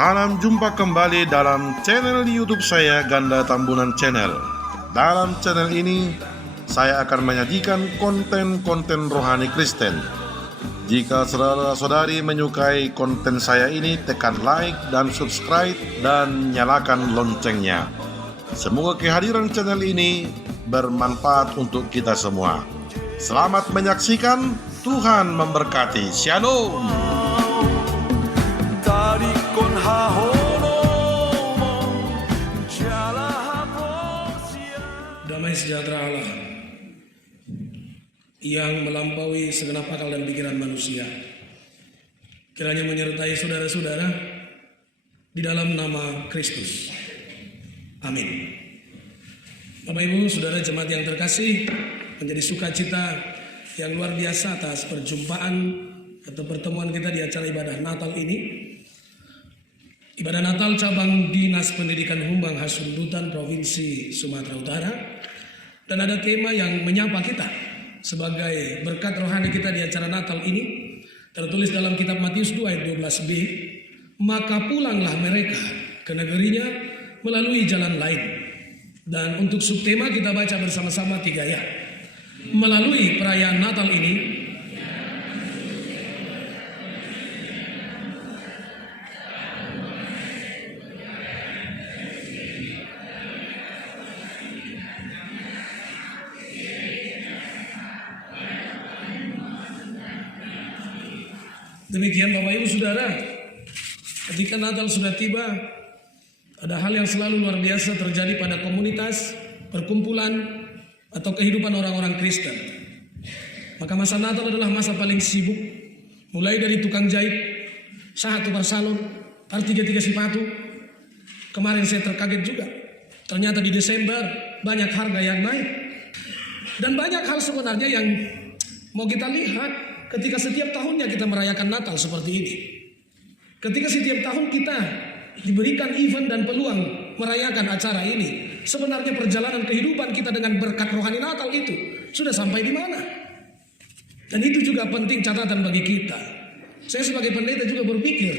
Salam jumpa kembali dalam channel YouTube saya, Ganda Tambunan Channel. Dalam channel ini saya akan menyajikan konten-konten rohani Kristen. Jika saudara-saudari menyukai konten saya ini, tekan like dan subscribe dan nyalakan loncengnya. Semoga kehadiran channel ini bermanfaat untuk kita semua. Selamat menyaksikan, Tuhan memberkati. Shalom. Damai sejahtera Allah yang melampaui segenap akal dan pikiran manusia kiranya menyertai saudara-saudara di dalam nama Kristus. Amin. Bapak Ibu, saudara jemaat yang terkasih, menjadi sukacita yang luar biasa atas perjumpaan atau pertemuan kita di acara ibadah Natal ini. Ibadah Natal cabang Dinas Pendidikan Humbang Hasundutan Provinsi Sumatera Utara. Dan ada tema yang menyapa kita sebagai berkat rohani kita di acara Natal ini. Tertulis dalam kitab Matius 2 ayat 12b. Maka pulanglah mereka ke negerinya melalui jalan lain. Dan untuk subtema kita baca bersama-sama 3 ayat. Melalui perayaan Natal ini, demikian Bapak Ibu Saudara, ketika Natal sudah tiba, ada hal yang selalu luar biasa terjadi pada komunitas, perkumpulan, atau kehidupan orang-orang Kristen. Maka masa Natal adalah masa paling sibuk, mulai dari tukang jahit, saat tukar salon, R33 sepatu. Kemarin saya terkaget juga, ternyata di Desember banyak harga yang naik. Dan banyak hal sebenarnya yang mau kita lihat ketika setiap tahunnya kita merayakan Natal seperti ini. Ketika setiap tahun kita diberikan event dan peluang merayakan acara ini, sebenarnya perjalanan kehidupan kita dengan berkat rohani Natal itu sudah sampai di mana? Dan itu juga penting catatan bagi kita. Saya sebagai pendeta juga berpikir,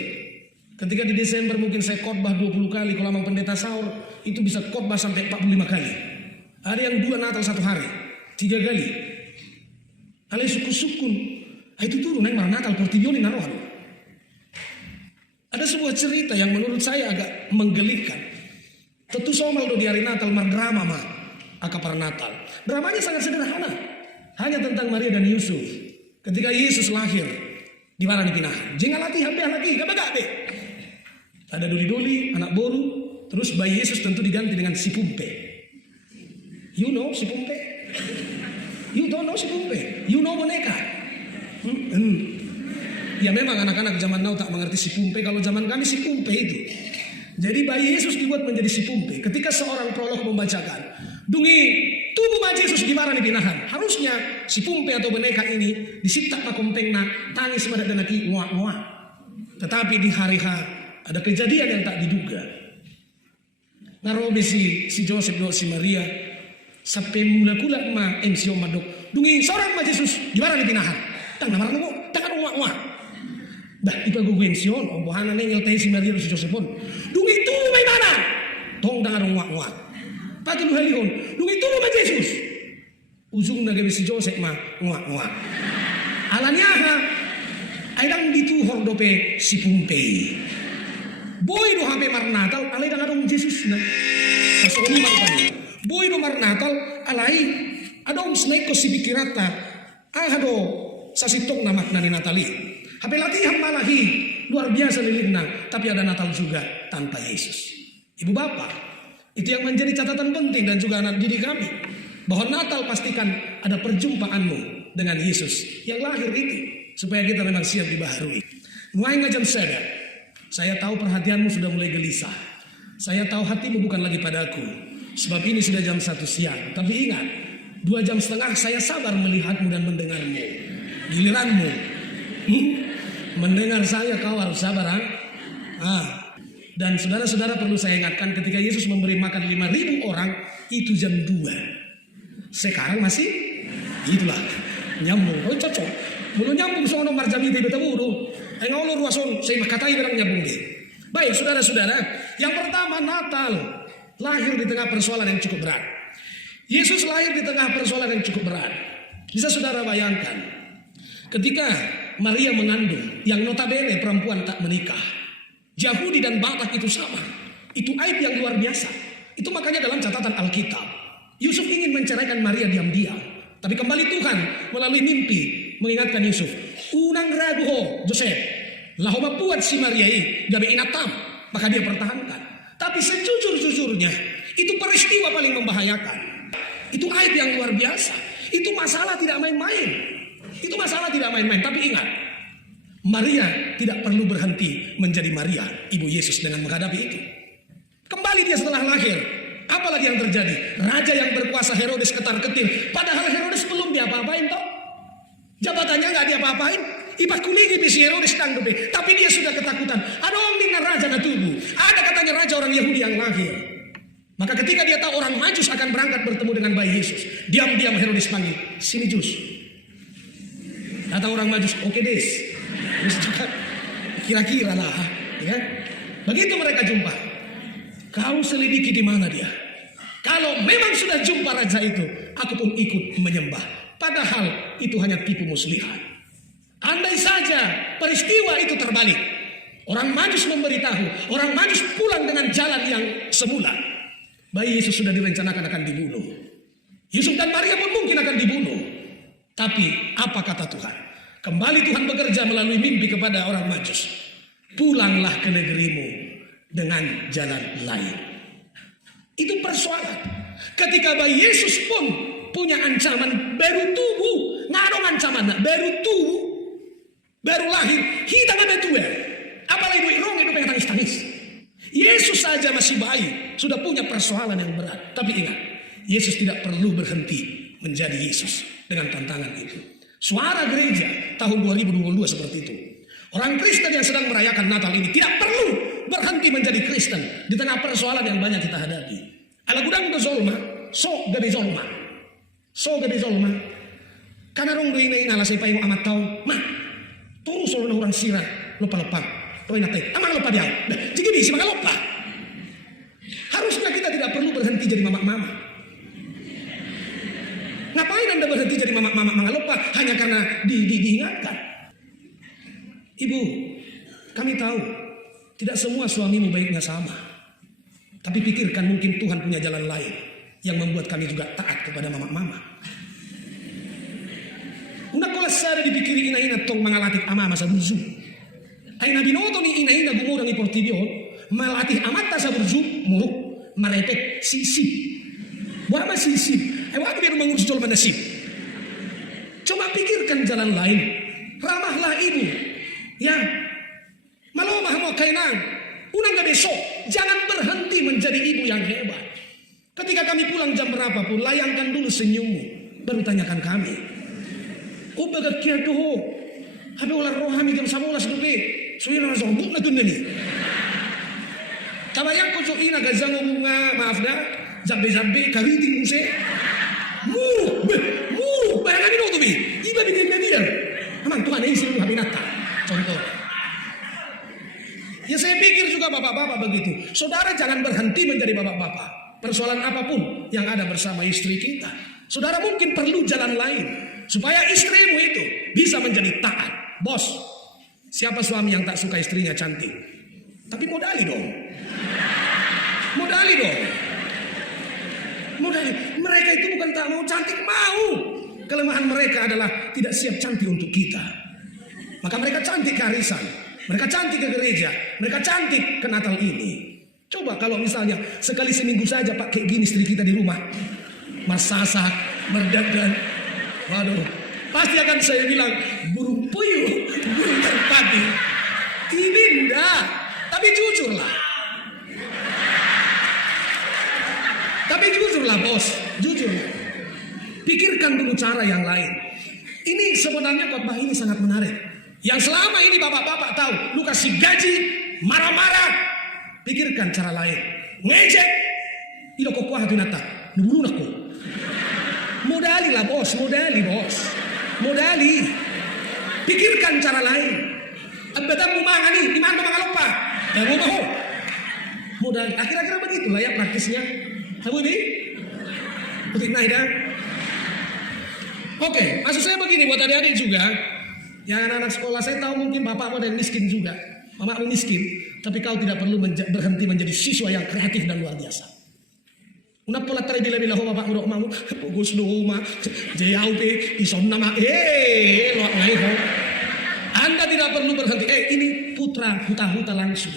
ketika di Desember mungkin saya khotbah 20 kali, kalau memang pendeta sahur itu bisa khotbah sampai 45 kali. Ada yang 2 Natal 1 hari, 3 kali. Alai suku-sukun, itu turun naik Natal portigioni narohan. Ada sebuah cerita yang menurut saya agak menggelikan. Tentu somal do di hari Natal drama mah akapar Natal. Dramanya sangat sederhana. Hanya tentang Maria dan Yusuf. Ketika Yesus lahir, di mana dipinah? Jengalati hampir lagi, gak. Ada duli-duli, anak boru, terus bayi Yesus tentu diganti dengan si Pumpe. You know si Pumpe? You don't know si Pumpe? You know boneka? Ya memang anak-anak zaman now tak mengerti si Pumpe. Kalau zaman kami si Pumpe itu. Jadi bayi Yesus dibuat menjadi si Pumpe. Ketika seorang prolog membacakan, dungi tubuh bayi Yesus gimana dipinahan. Harusnya si Pumpe atau boneka ini disitak kompengna, tangis madat dan aki nguak-nguak. Tetapi di hari H ada kejadian yang tak diduga. Narobe si Joseph do si Maria sampai mula-kula ma emsio madok. Dungi seorang bayi Yesus gimana dipinahan. Tang namar nunggu, tang nguak-nguak. Dah ipaguguen sion, ombohanan nengel tayo si Maria si Joseph pun. Dungi tulo may mana? Tong dangar nguak-nguak. Pati lu halihon, dungi tulo may Jesus. Ujung na gabi si Joseph ma nguak-nguak. Alanya ha, ay dang dituhor dope si Pumpei. Boy do hape marnatal, alay dang adong Jesus na. Masoni man pa. Boy do marnatal, alay adong snake ko si bikirata. Ahado sa sitong na makna ni Natali. Hape latihan malahi luar biasa lilitna, tapi ada Natal juga tanpa Yesus. Ibu bapak, itu yang menjadi catatan penting dan juga anak didik kami, bahwa Natal pastikan ada perjumpaanmu dengan Yesus yang lahir itu, supaya kita memang siap dibaharui. Nuai ngajam sadar, saya tahu perhatianmu sudah mulai gelisah. Saya tahu hatimu bukan lagi padaku, sebab ini sudah jam 1 siang. Tapi ingat, 2 jam setengah saya sabar melihatmu dan mendengarmu. Giliranmu mendengar saya kau harus sabar. Dan saudara-saudara perlu saya ingatkan, ketika Yesus memberi makan 5.000 orang itu jam 2. Sekarang masih itulah nyambung. Oh cocok. Belum nyambung sono marjami tebe taburu. Ay ngolo ruason saya makatai bilang nyambung deh. Baik, saudara-saudara, yang pertama Natal lahir di tengah persoalan yang cukup berat. Yesus lahir di tengah persoalan yang cukup berat. Bisa saudara bayangkan, ketika Maria mengandung, yang notabene perempuan tak menikah, Yahudi dan Batak itu sama. Itu aib yang luar biasa. Itu makanya dalam catatan Alkitab, Yusuf ingin menceraikan Maria diam-diam. Tapi kembali Tuhan melalui mimpi mengingatkan Yusuf, unang ragu ho Joseph, lahoma buat si Maria ini gabe inatam, maka dia pertahankan. Tapi sejujur-jujurnya, itu peristiwa paling membahayakan. Itu aib yang luar biasa. Itu masalah tidak main-main. Itu masalah tidak main-main. Tapi ingat, Maria tidak perlu berhenti menjadi Maria, ibu Yesus, dengan menghadapi itu. Kembali dia setelah lahir, apalagi yang terjadi? Raja yang berkuasa Herodes ketar-ketir. Padahal Herodes belum diapa-apain toh. Jabatannya nggak diapa-apain. Iba kulingi bisi Herodes tanggepe. Tapi dia sudah ketakutan. Ada orang dengan raja na tubuh. Ada katanya raja orang Yahudi yang lahir. Maka ketika dia tahu orang Majus akan berangkat bertemu dengan bayi Yesus, diam-diam Herodes panggil, sini Jus. Kata orang Majus, oke des. Terus juga kira-kira lah, ya. Begitu mereka jumpa. Kau selidiki di mana dia. Kalau memang sudah jumpa raja itu, aku pun ikut menyembah. Padahal itu hanya tipu muslihat. Andai saja peristiwa itu terbalik, orang Majus memberitahu, orang Majus pulang dengan jalan yang semula, bayi Yesus sudah direncanakan akan dibunuh. Yusuf dan Maria pun mungkin akan dibunuh. Tapi apa kata Tuhan? Kembali Tuhan bekerja melalui mimpi kepada orang Majus. Pulanglah ke negerimu dengan jalan lain. Itu persoalan. Ketika bayi Yesus pun punya ancaman, baru tubuh, ngadong ancaman, baru tubuh, baru lahir, kita ada tua. Apalagi ibu irong itu pengen tangis-tangis. Yesus saja masih bayi, sudah punya persoalan yang berat. Tapi ingat, Yesus tidak perlu berhenti menjadi Yesus dengan tantangan itu. Suara gereja tahun 2022 seperti itu. Orang Kristen yang sedang merayakan Natal ini tidak perlu berhenti menjadi Kristen di tengah persoalan yang banyak kita hadapi. Ala gudang zolma, so gabe zolma. So gabe zolma. Karena rong doing na inala say payo amat tao, ma. Turu solo na orang sira, lupa-lupa. Toy natek, amang lupa dia. Jika bisa maka lupa. Harusnya kita tidak perlu berhenti jadi mama-mama. Ngapain Anda berhenti jadi mama lupa hanya karena diingatkan? Ibu, kami tahu tidak semua suamimu baiknya sama. Tapi pikirkan, mungkin Tuhan punya jalan lain yang membuat kami juga taat kepada mama-mama. Una kolas sada dipikiri ina-ina tong mangalatik ama sa burju. Ay nabinoto ni ina-ina gumurang ni Portibio, malatih amata sa burju, muruk, marepek, sisip. Buama sisip. Waktu dia mengurus jual nasib. Coba pikirkan jalan lain. Ramahlah ibu. Ya. Malomah mau kainang. Unang gak besok. Jangan berhenti menjadi ibu yang hebat. Ketika kami pulang jam berapapun, layangkan dulu senyummu. Baru tanyakan kami. Oh bagat kia tuh. Habe ular rohani jam 11 dupe. Suira zombuk na dun ni. Kabayang ko ina gazang bunga, maaf dah. Zabe-zabe kariting use. Muruk, bayangan ini tuh, iba bikin dia. Memang Tuhan ini selalu habinata. Contoh. Ya saya pikir juga bapak-bapak begitu. Saudara jangan berhenti menjadi bapak-bapak. Persoalan apapun yang ada bersama istri kita, saudara mungkin perlu jalan lain supaya istrimu itu bisa menjadi taat. Bos, siapa suami yang tak suka istrinya cantik? Tapi modali dong. Modali dong. Mereka itu bukan tak mau cantik, mau. Kelemahan mereka adalah tidak siap cantik untuk kita. Maka mereka cantik ke arisan, mereka cantik ke gereja, mereka cantik ke Natal ini. Coba kalau misalnya sekali seminggu saja pakai gini istri kita di rumah, masak, merdadan, waduh, pasti akan saya bilang burung puyuh, burung merpati. Ini enggak, tapi jujurlah. Tapi jujurlah bos, jujur. Pikirkan dulu cara yang lain. Ini sebenarnya khotbah ini sangat menarik. Yang selama ini bapak-bapak tahu, lu kasih gaji, marah-marah. Pikirkan cara lain. Ngejek, ilo kok kuah tunata, nubulu nakku. Modali lah bos, modali. Pikirkan cara lain. Abadam mumanga nih, di mana lupa. Tahu mau? Mudah. Akhir-akhir begitulah ya praktisnya. Tahu ini? Putih dah. Oke, maksud saya begini buat adik-adik juga. Yang anak-anak sekolah saya tahu mungkin bapakmu ada yang miskin juga. Mamamu miskin, tapi kau tidak perlu berhenti menjadi siswa yang kreatif dan luar biasa. Una pola bila ho bapak urok mamu bagus doma jauh ison nama lo ngai ho. Anda tidak perlu berhenti. Ini putra huta-huta langsung.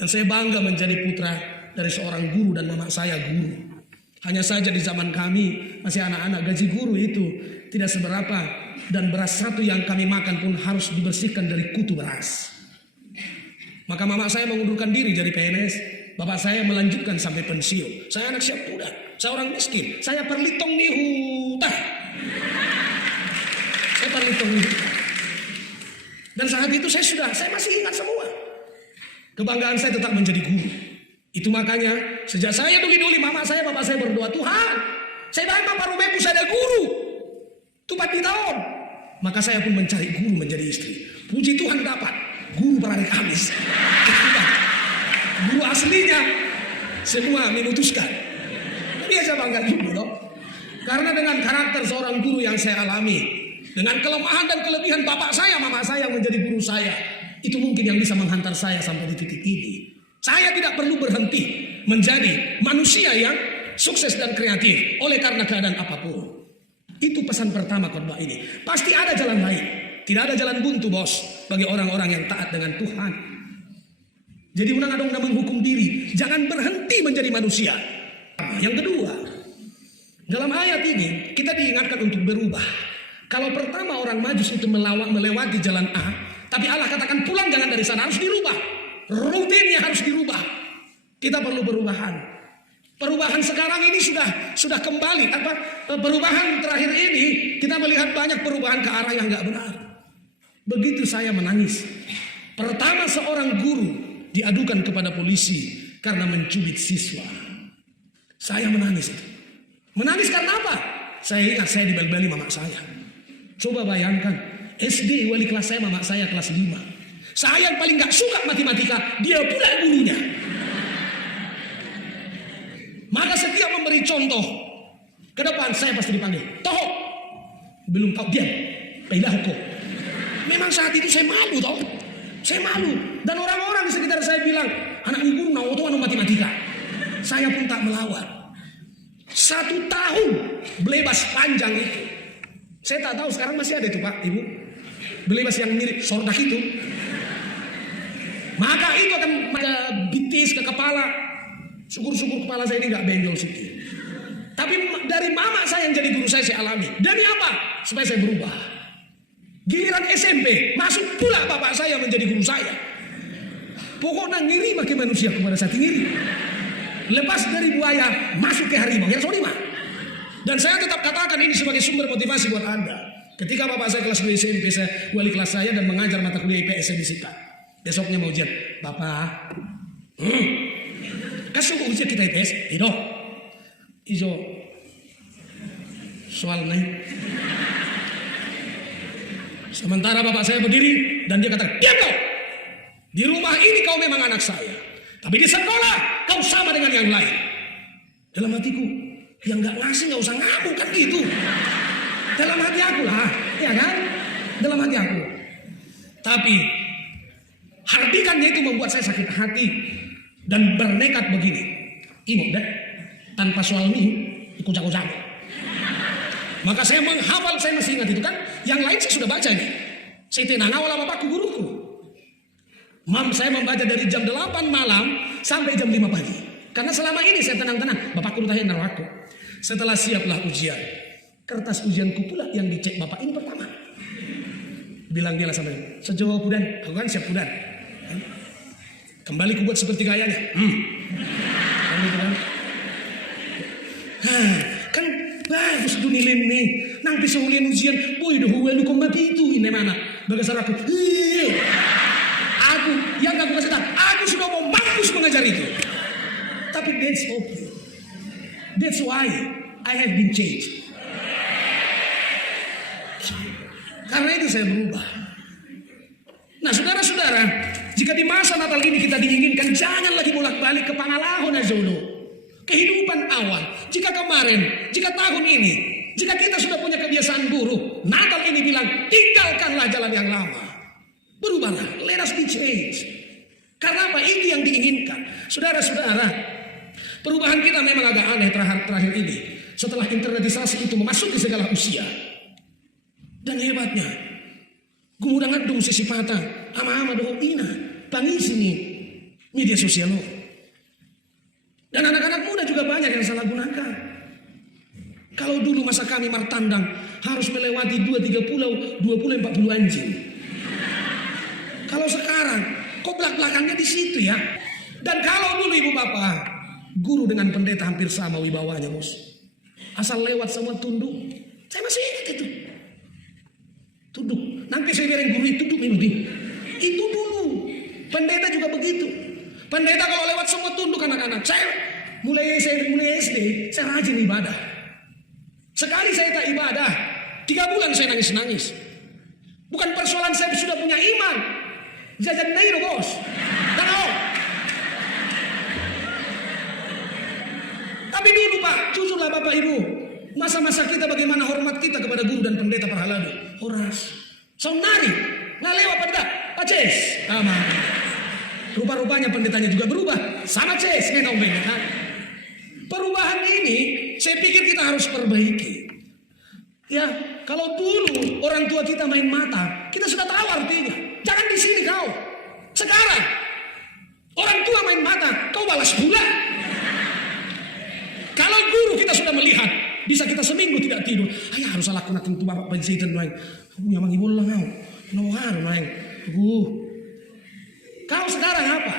Dan saya bangga menjadi putra dari seorang guru dan mama saya guru. Hanya saja di zaman kami masih anak-anak, gaji guru itu tidak seberapa dan beras satu yang kami makan pun harus dibersihkan dari kutu beras. Maka mama saya mengundurkan diri jadi PNS. Bapak saya melanjutkan sampai pensiun. Saya anak siap muda, saya orang miskin. Saya perlitong nih huta. Saya perlitong nih. Dan saat itu saya masih ingat semua. Kebanggaan saya tetap menjadi guru. Itu makanya sejak saya duli-duli mama saya, bapak saya berdoa, Tuhan, saya dapat parumeku saya ada guru. Tupat di tahun. Maka saya pun mencari guru menjadi istri. Puji Tuhan dapat guru pada hari Kamis. Guru aslinya semua memutuskan. Biasa bangga juga dong. Karena dengan karakter seorang guru yang saya alami, dengan kelemahan dan kelebihan bapak saya, mama saya yang menjadi guru saya, itu mungkin yang bisa menghantar saya sampai di titik ini. Saya tidak perlu berhenti menjadi manusia yang sukses dan kreatif oleh karena keadaan apapun. Itu pesan pertama khotbah ini. Pasti ada jalan lain. Tidak ada jalan buntu, bos, bagi orang-orang yang taat dengan Tuhan. Jadi unang-adong menghukum diri. Jangan berhenti menjadi manusia. Yang kedua, dalam ayat ini kita diingatkan untuk berubah. Kalau pertama orang Majus itu melewati jalan A, tapi Allah katakan pulang jangan dari sana, harus dirubah. Rutinnya harus dirubah. Kita perlu perubahan. Perubahan sekarang ini sudah kembali. Perubahan terakhir ini kita melihat banyak perubahan ke arah yang nggak benar. Begitu saya menangis. Pertama seorang guru diadukan kepada polisi karena mencubit siswa. Saya menangis itu. Menangis karena apa? Saya ingat saya dibeli-beli mama saya. Coba bayangkan, SD wali kelas saya, mama saya kelas 5. Saya yang paling gak suka matematika, dia pula gurunya. Maka setiap memberi contoh ke depan saya pasti dipanggil, Toho, belum kau diam, Paidahuko. Memang saat itu saya malu toh. Saya malu. Dan orang-orang di sekitar saya bilang, anak ini guru nauto anu matematika. Saya pun tak melawan. 1 tahun belebas panjang itu. Saya tak tahu sekarang masih ada itu Pak, Ibu. Belebas yang mirip sordak itu. Maka itu akan bitis ke kepala. Syukur-syukur kepala saya ini gak benjol sedikit. Tapi dari mama saya yang jadi guru saya alami. Dari apa? Supaya saya berubah. Giliran SMP, masuk pula bapak saya menjadi guru saya. Pokoknya ngiri bagi manusia kepada saya ngiri. Lepas dari buaya, masuk ke harimau. Ya sorry mah. Dan saya tetap katakan ini sebagai sumber motivasi buat Anda. Ketika bapak saya kelas 2 SMP, saya wali kelas saya dan mengajar mata kuliah IPS saya disita. Besoknya mau ujian, Bapak, kasih ujian kita IPS, ijo, soal naik. Sementara bapak saya berdiri dan dia kata, diam kau, di rumah ini kau memang anak saya, tapi di sekolah kau sama dengan yang lain. Dalam hatiku, yang nggak ngasih nggak usah ngamuk kan gitu. Dalam hati aku lah, ya kan? Dalam hati aku. Tapi hardikannya itu membuat saya sakit hati dan bernekat begini. Ingat dah, tanpa soal ini ikut-ikut. Maka saya menghafal, saya masih ingat itu kan. Yang lain saya sudah baca nih. Saya tenang awal bapakku guruku. Saya membaca dari jam 8 malam sampai jam 5 pagi. Karena selama ini saya tenang-tenang. Bapakku tanya naruh aku. Setelah siaplah ujian. Kertas ujianku pula yang dicek bapak ini pertama. Bilang dia lah sampai sejauh pudan, aku kan siap pudan. Kembali ku buat seperti gayanya. Kan bagus dunilin nih. Nang pisau ulian ujian, boy dah huelu kombat itu ini mana? Bagasar aku. Aku yang aku kasih tahu, aku sudah mau mampus mengajar itu. Tapi that's okay. That's why I have been changed. Karena itu saya berubah. Nah saudara-saudara, Jika di masa Natal ini kita diinginkan jangan lagi bolak-balik ke Pangalahon aja dulu. Kehidupan awal. Jika kemarin, jika tahun ini, jika kita sudah punya kebiasaan buruk, Natal ini bilang tinggalkanlah jalan yang lama. Berubahlah, let us be changed. Karena apa? Itu yang diinginkan. Saudara-saudara, perubahan kita memang agak aneh terakhir ini. Setelah internetisasi itu memasuki segala usia. Dan hebatnya, gumudang adung sisipata, ama-ama dohong ina, pangisi nih media sosial lo. Dan anak-anak muda juga banyak yang salah gunakan. Kalau dulu masa kami martandang harus melewati 2-3 pulau, 20-40 anjing. Kalau sekarang, kok belak-belakannya di situ ya. Dan kalau dulu ibu bapak, guru dengan pendeta hampir sama wibawanya bos. Asal lewat semua tunduk. Saya masih ingat itu. Tunduk. Nanti saya biarin guru itu tunduk minuti. Itu dulu. Pendeta juga begitu. Pendeta kalau lewat semua tunduk anak-anak. Saya mulai SD, saya rajin ibadah. Sekali saya tak ibadah, 3 bulan saya nangis-nangis. Bukan persoalan saya sudah punya iman. Jajan naik bos. Tahu? Tapi dulu Pak, jujurlah Bapak Ibu, masa-masa kita bagaimana hormat kita kepada guru dan pendeta Parhaladu. Horas, saunari, nggak lewat pada Pak Ces. Aman. Rupa-rupanya pendetanya juga berubah. Sama Ces, ngenomenya kan. Perubahan ini, saya pikir kita harus perbaiki. Ya, kalau dulu orang tua kita main mata, kita sudah tahu artinya. Jangan di sini kau. Sekarang, orang tua main mata, kau balas pula. Kalau guru kita sudah melihat, bisa kita seminggu tidak tidur. Ayah harus salah kena tentu bapak penjaitan main. Punya mangi bola kau. Nawar main. Kau sekarang apa?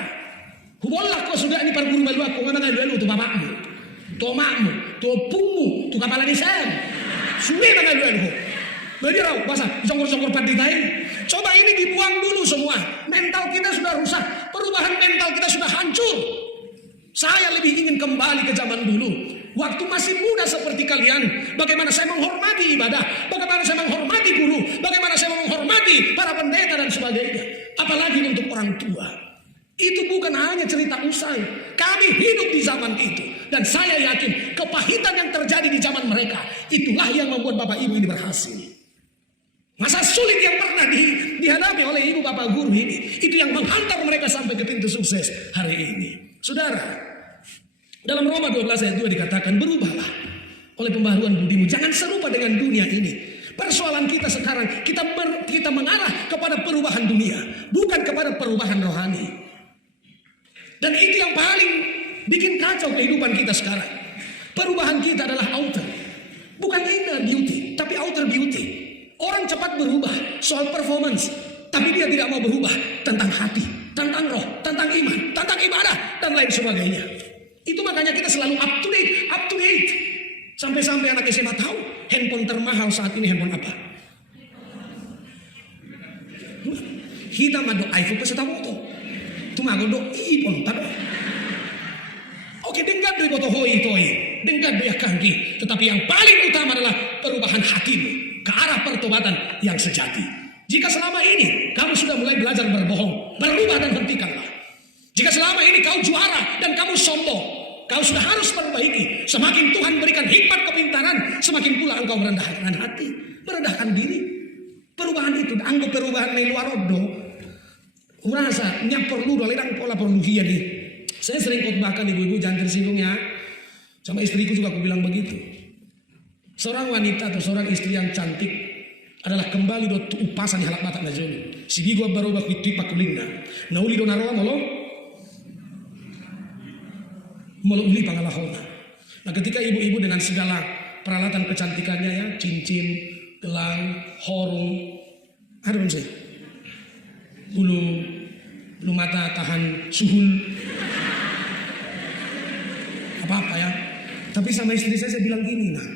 Hubolah kau sudah ini para guru balu aku. Ngana ngalu tu bapakmu. Tu makmu. Tu opungmu. Tu kepala desa. Sudah ngalu aku. Bagi rau, bahasa jongkor-jongkor panditai. Coba ini dibuang dulu semua. Mental kita sudah rusak. Perubahan mental kita sudah hancur. Saya lebih ingin kembali ke zaman dulu. Waktu masih muda seperti kalian. Bagaimana saya menghormati ibadah. Bagaimana saya menghormati guru. Bagaimana saya menghormati para pendeta dan sebagainya. Apalagi untuk orang tua. Itu bukan hanya cerita usai. Kami hidup di zaman itu. Dan saya yakin kepahitan yang terjadi di zaman mereka. Itulah yang membuat Bapak Ibu ini berhasil. Masa sulit yang pernah dihadapi oleh ibu bapak guru ini. Itu yang menghantar mereka sampai ke pintu sukses hari ini. Saudara, dalam Roma 12 ayat 2 dikatakan, berubahlah oleh pembaharuan budimu. Jangan serupa dengan dunia ini. Persoalan kita sekarang, kita mengarah kepada perubahan dunia. Bukan kepada perubahan rohani. Dan itu yang paling bikin kacau kehidupan kita sekarang. Perubahan kita adalah outer. Bukan inner beauty, tapi outer beauty. Orang cepat berubah soal performance, tapi dia tidak mau berubah tentang hati, tentang roh, tentang iman, tentang ibadah, dan lain sebagainya. Itu makanya kita selalu up to date. Sampai-sampai anak SMA tahu handphone termahal saat ini handphone apa? Kita mado iPhone peserta foto. Tumago do iPhone tado. Oke, dengar dari foto hoi toi, dengar dari kangki. Tetapi yang paling utama adalah perubahan hatimu ke arah pertobatan yang sejati. Jika selama ini kamu sudah mulai belajar berbohong, berubah dan hentikanlah. Jika selama ini kau juara dan kamu sombong, kau sudah harus perbaiki. Semakin Tuhan berikan hikmat kepintaran, semakin pula engkau merendahkan hati, merendahkan diri. Perubahan itu, anggap perubahan di luar rodo. Merasa nya perlu doledang pola perlu dia nih. Saya sering khotbahkan ibu-ibu, jangan tersinggung ya. Sama istriku juga aku bilang begitu. Seorang wanita atau seorang istri yang cantik adalah kembali do upasan di halak batak najoni. Sigi gua baru bakwi tui pakulingna. Nauli do naroa molo uli pangalahona. Nah, ketika ibu-ibu dengan segala peralatan kecantikannya ya, cincin, gelang, horung, ada belum sih? Bulu mata tahan suhul. Apa-apa ya. Tapi sama istri saya bilang gini, nah,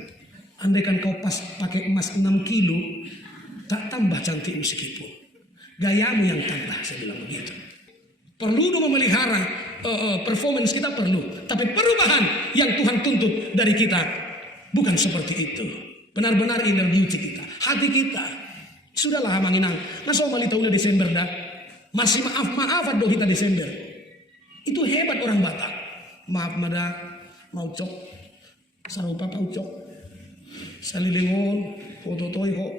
andaikan kau pas pakai emas 6 kilo, tak tambah cantik meskipun. Gayamu yang tambah, saya bilang begitu. Perlu dong memelihara performance kita perlu. Tapi perubahan yang Tuhan tuntut dari kita bukan seperti itu. Benar-benar inner beauty kita, hati kita. Sudahlah manginang. Nasa malita udah Desember dah. Masih maaf-maafan dohita Desember. Itu hebat orang Batak. Maaf mada mau cok. Sarupa paucok. Salilingon. Foto-toy kok.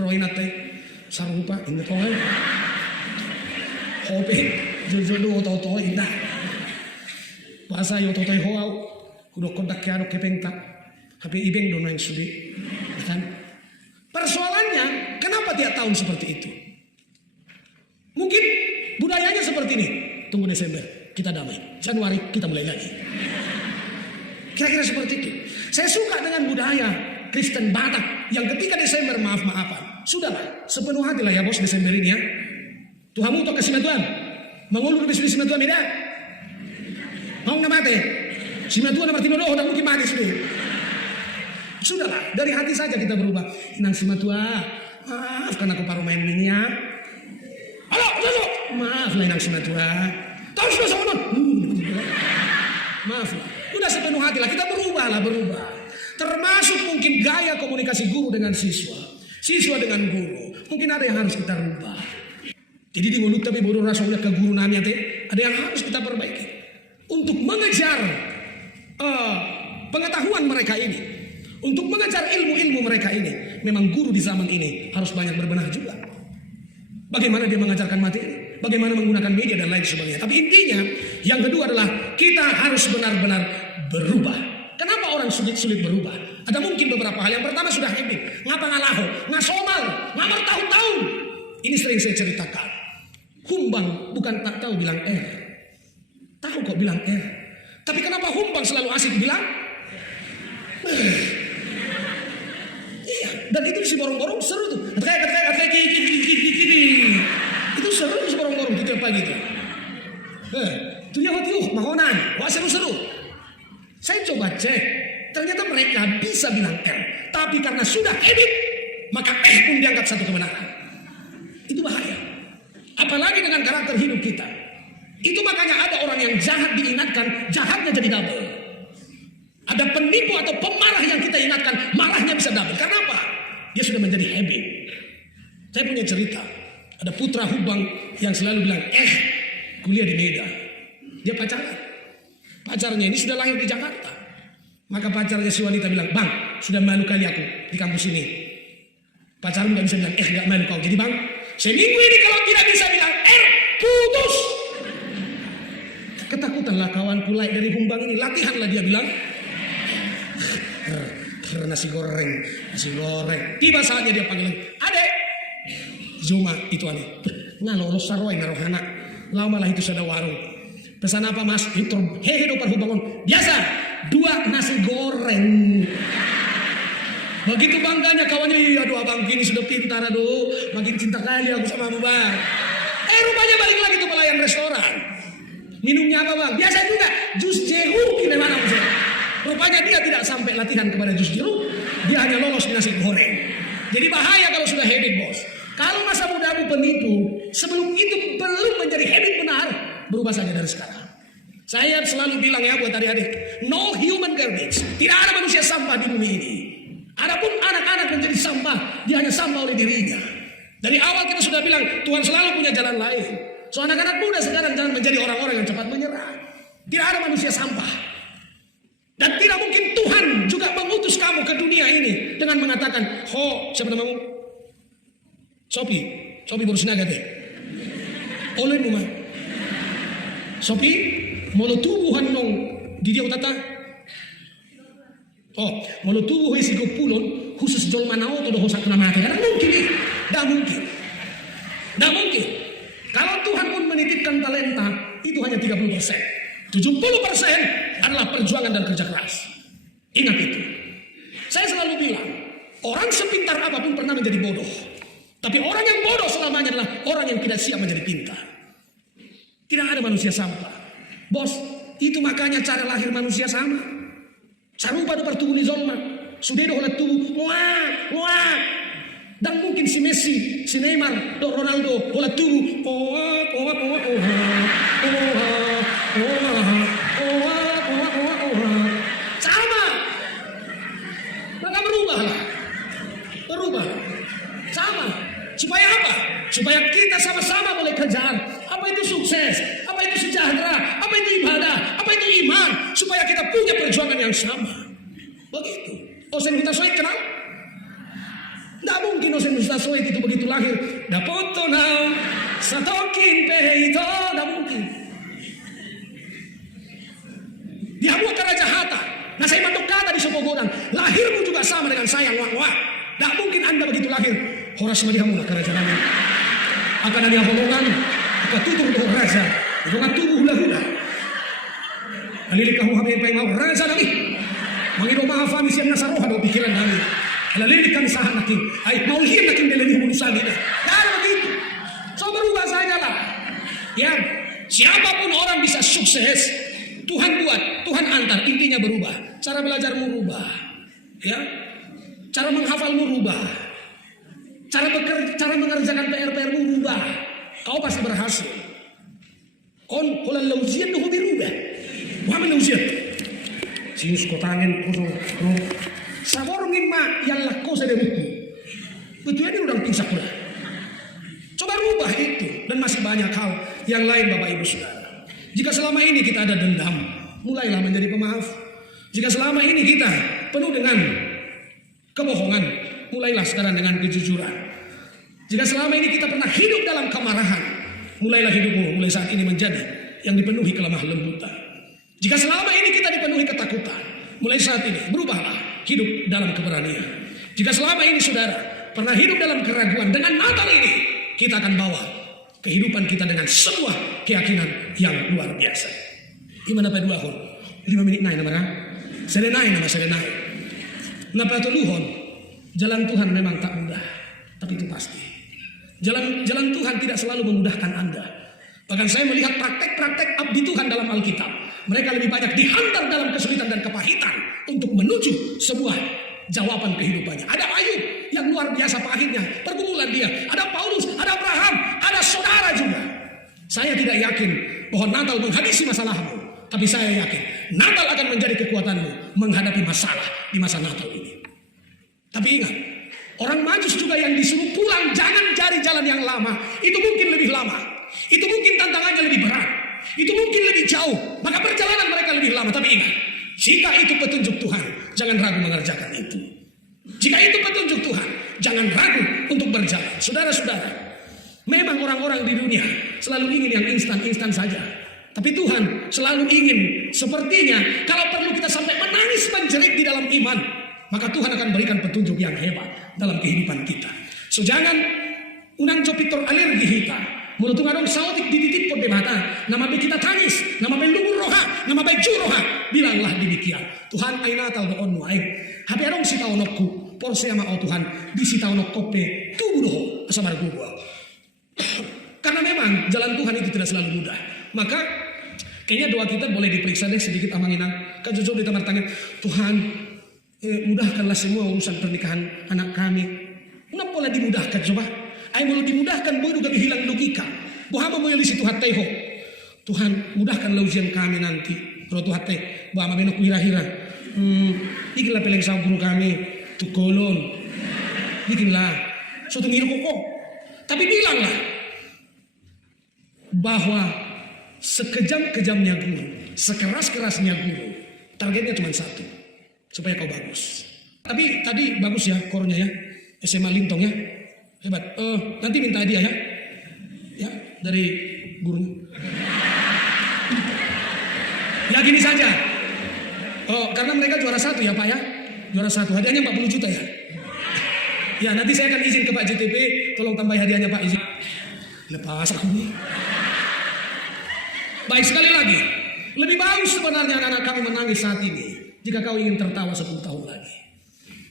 Roy nate. Sarupa. Ingat toy. Hope. Jojo totoy. Indah. Bahasa yo totoy hoaw. Kudo kontak kiano kepengtak. Tapi ibeng dono yang sudi. Kan? Persoalannya, kenapa tiap tahun seperti itu? Mungkin budayanya seperti ini. Tunggu Desember, kita damai. Januari, kita mulai lagi. Kira-kira seperti itu. Saya suka dengan budaya Kristen Batak yang ketika Desember maaf-maafan. Sudahlah, sepenuh hati lah ya bos Desember ini ya. Tuhan untuk kasih Tuhan. Mengulur lebih sudah Tuhan beda. Mau nggak mati? Tuhan nomor tino doh, udah mungkin mati sudah. Sudahlah, dari hati saja kita berubah. Nang Tuhan, maafkan aku paruh main ini ya. Halo, maaf lah nang Tuhan. Tahu sudah sama non. Maaf lah. Udah sepenuh hati lah, kita berubah. Termasuk mungkin gaya komunikasi guru dengan siswa. Siswa dengan guru. Mungkin ada yang harus kita rubah. Jadi di nguluk tapi bodoh rasulnya ke guru namanya teh. Ada yang harus kita perbaiki. Untuk mengejar pengetahuan mereka ini. Untuk mengejar ilmu-ilmu mereka ini. Memang guru di zaman ini harus banyak berbenah juga. Bagaimana dia mengajarkan materi, bagaimana menggunakan media dan lain sebagainya. Tapi intinya, yang kedua adalah kita harus benar-benar berubah. Kenapa orang sulit berubah? Ada mungkin beberapa hal. Yang pertama sudah habit. Ngapa ngalaho, ngasomal, ngamar tahun-tahun. Ini sering saya ceritakan. Humbang bukan tak tahu bilang tahu kok bilang Tapi kenapa Humbang selalu asik bilang Iya, dan itu si borong-borong seru tuh. Itu seru si borong-borong tiap pagi itu. Itu dia waktu mahonan, wah seru-seru. Saya coba cek, ternyata mereka bisa bilang tapi karena sudah habit, maka pun dianggap satu kebenaran. Itu bahaya. Apalagi dengan karakter hidup kita. Itu makanya ada orang yang jahat diingatkan, jahatnya jadi double. Ada penipu atau pemarah yang kita ingatkan, marahnya bisa double. Karena apa? Dia sudah menjadi habit. Saya punya cerita. Ada putra Hubang yang selalu bilang, kuliah di Medan. Dia pacaran. Pacarnya ini sudah lahir di Jakarta. Maka pacarnya si wanita bilang, bang, sudah malu kali aku di kampus ini. Pacarmu gak bisa bilang, gak malu kau. Jadi bang, seminggu ini kalau tidak bisa bilang, putus. Ketakutanlah kawanku lain dari Humbang ini. Latihanlah dia bilang. Nasi goreng. Tiba saatnya dia panggil, adek. Zuma itu aneh. Ngalolos sarwai narohana. Lamalah itu sudah warung. Pesan apa mas? Itu hehe dopar Humbangon. Biasa 2 nasi goreng. Begitu bangganya kawannya. Aduh abang gini sudah pintar aduh. Makin cinta kali aku sama bang. Rupanya balik lagi tuh pelayan restoran. Minumnya apa bang? Biasa juga. Jus jeruk ini mana maksudnya? Rupanya dia tidak sampai latihan kepada jus jeruk. Dia hanya lolos di nasi goreng. Jadi bahaya kalau sudah habit bos. Kalau masa mudamu penipu, sebelum itu belum menjadi habit benar, berubah saja dari sekarang. Saya selalu bilang ya buat adik-adik, no human garbage. Tidak ada manusia sampah di bumi ini. Adapun anak-anak menjadi sampah, dia hanya sampah oleh dirinya. Dari awal kita sudah bilang, Tuhan selalu punya jalan lain. So anak-anak muda sekarang jangan menjadi orang-orang yang cepat menyerah. Tidak ada manusia sampah. Dan tidak mungkin Tuhan juga mengutus kamu ke dunia ini dengan mengatakan, siapa namamu? Sopi baru sinaga deh. Oleh rumah. Sopi, molo tubuhan nong di dia utata. Molo tubuh isi pulon khusus jol manao to doho sakna mati. Karena mungkin nih, tidak mungkin. Kalau Tuhan pun menitipkan talenta, itu hanya 30%. 70% adalah perjuangan dan kerja keras. Ingat itu. Saya selalu bilang, orang sepintar apapun pernah menjadi bodoh. Tapi orang yang bodoh selamanya adalah orang yang tidak siap menjadi pintar. Tidak ada manusia sampah. Bos, itu makanya cara lahir manusia sama. Sarupa do pertubuh ni zolma. Sudah do holat tubuh. Wah. Dan mungkin si Messi, si Neymar, do Ronaldo holat tubuh. Sama. Maka berubah. Sama. Supaya apa? Supaya kita sama-sama boleh kejar. Apa itu sukses? Apa itu sejahtera? Apa itu ibadah? Apa itu iman? Supaya kita punya perjuangan yang sama. Begitu. Osen Hutasoit kenal? Tidak mungkin Osen Hutasoit itu begitu lahir. Dapoto now satokin peheito. Tidak mungkin. Dia buat Raja Hatta. Nah saya matok kata di Sopogodan. Lahirmu juga sama dengan saya. Wah. Tidak mungkin anda begitu lahir. Horas malihamu nak kerajaan ini. Akan ada holongan. Akan tutur doh raja. Dengan tubuh hula-hula. Alilik kamu habis mau raja lagi. Mangido mga fami siyang nasa roha daw pikiran namin. Alalilik kami sa nakin. Ay maulhin nakin dalawin mo sa amin. Dahil begitu. So berubah saja lah. Ya, siapapun orang bisa sukses. Tuhan buat, Tuhan antar. Intinya berubah. Cara belajarmu rubah. Ya, cara menghafalmu rubah. Cara mengerjakan PR-mu rubah. Kau pasti berhasil. Kon kulan lauzian nuhu dirubah. Wah lauzian. Sinus kotangin koso saborngin ma yang lako sa debuku. Betul ini udah pingsak pula. Coba rubah itu dan masih banyak hal yang lain Bapak Ibu Saudara. Jika selama ini kita ada dendam, mulailah menjadi pemaaf. Jika selama ini kita penuh dengan kebohongan, mulailah sekarang dengan kejujuran. Jika selama ini kita pernah hidup dalam kemarahan, mulailah hidupmu mulai saat ini menjadi yang dipenuhi kelemah lembutan. Jika selama ini kita dipenuhi ketakutan, mulai saat ini berubahlah hidup dalam keberanian. Jika selama ini saudara pernah hidup dalam keraguan, dengan Natal ini kita akan bawa kehidupan kita dengan sebuah keyakinan yang luar biasa. Gimana Pak Duahon? 5 menit naik nama kan? Selenai. Napa tuluhon? Jalan Tuhan memang tak mudah, tapi itu pasti. Jalan Tuhan tidak selalu memudahkan Anda. Bahkan saya melihat praktek-praktek abdi Tuhan dalam Alkitab. Mereka lebih banyak dihantar dalam kesulitan dan kepahitan untuk menuju sebuah jawaban kehidupannya. Ada Ayub yang luar biasa pahitnya, pergumulan dia. Ada Paulus, ada Abraham, ada saudara juga. Saya tidak yakin bahwa Natal menghabisi masalahmu, tapi saya yakin Natal akan menjadi kekuatanmu menghadapi masalah di masa Natal ini. Tapi ingat, orang Majus juga yang disuruh pulang, jangan cari jalan yang lama. Itu mungkin lebih lama. Itu mungkin tantangannya lebih berat. Itu mungkin lebih jauh, maka perjalanan mereka lebih lama. Tapi ingat, jika itu petunjuk Tuhan, jangan ragu mengerjakan itu. Jika itu petunjuk Tuhan, jangan ragu untuk berjalan. Saudara-saudara, memang orang-orang di dunia selalu ingin yang instan-instan saja. Tapi Tuhan selalu ingin, sepertinya kalau perlu kita sampai menangis menjerit di dalam iman, maka Tuhan akan berikan petunjuk yang hebat dalam kehidupan kita. So jangan unang copitor alergi kita. Mulut ngadong sautik dititip pod mata. Nama baik kita tangis, nama baik lugur roha, nama baik juroha. Bilanglah demikian. Tuhan ay Natal doon mo ay. Habi adong si taonokku, porse ama o Tuhan, di si taonok kope, tubuh asa margugwa. Karena memang jalan Tuhan itu tidak selalu mudah. Maka kayaknya doa kita boleh diperiksa deh sedikit amanginan. Kajujur di tamar tangit, Tuhan mudahkanlah semua urusan pernikahan anak kami. Kenapa boleh dimudahkan coba? Ay mau dimudahkan boy juga hilang logika. Buhama mo yali si Tuhan teho. Tuhan mudahkanlah ujian kami nanti. Kalau Tuhan teh, buhama menok hira-hira. Bikinlah peleng sama guru kami, tukolon. Bikinlah. Suatu ngiru kok. Tapi bilanglah bahwa sekejam-kejamnya guru, sekeras-kerasnya guru, targetnya cuma satu, supaya kau bagus. Tapi tadi bagus ya kornya ya, SMA Lintong ya. Hebat. Nanti minta hadiah ya. Ya, dari guru. Ya gini saja. Karena mereka juara 1 ya Pak ya. Juara 1. Hadiahnya 40 juta ya. Ya, nanti saya akan izin ke Pak JTP, tolong tambah hadiahnya Pak izin. Lepas aku nih. Baik sekali lagi. Lebih bagus sebenarnya anak-anak kami menangis saat ini jika kau ingin tertawa 10 tahun lagi.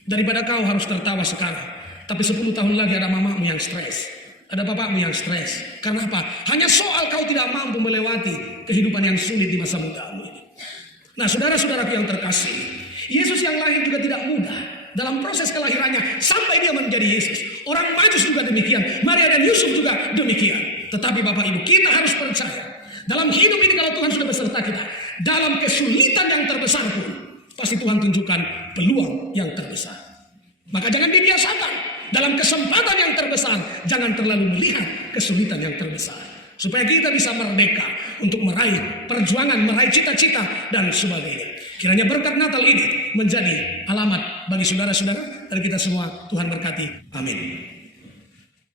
Daripada kau harus tertawa sekarang. Tapi 10 tahun lagi ada mamamu yang stres. Ada bapakmu yang stres. Karena apa? Hanya soal kau tidak mampu melewati kehidupan yang sulit di masa mudamu ini. Nah saudara-saudaraku yang terkasih, Yesus yang lahir juga tidak mudah. Dalam proses kelahirannya sampai dia menjadi Yesus. Orang Majus juga demikian. Maria dan Yusuf juga demikian. Tetapi Bapak Ibu, kita harus percaya. Dalam hidup ini kalau Tuhan sudah beserta kita, dalam kesulitan yang terbesar pun, pasti Tuhan tunjukkan peluang yang terbesar. Maka jangan dibiasakan. Dalam kesempatan yang terbesar, jangan terlalu melihat kesulitan yang terbesar. Supaya kita bisa merdeka untuk meraih perjuangan, meraih cita-cita dan sebagainya. Kiranya berkat Natal ini menjadi alamat bagi saudara-saudara dan kita semua. Tuhan berkati. Amin.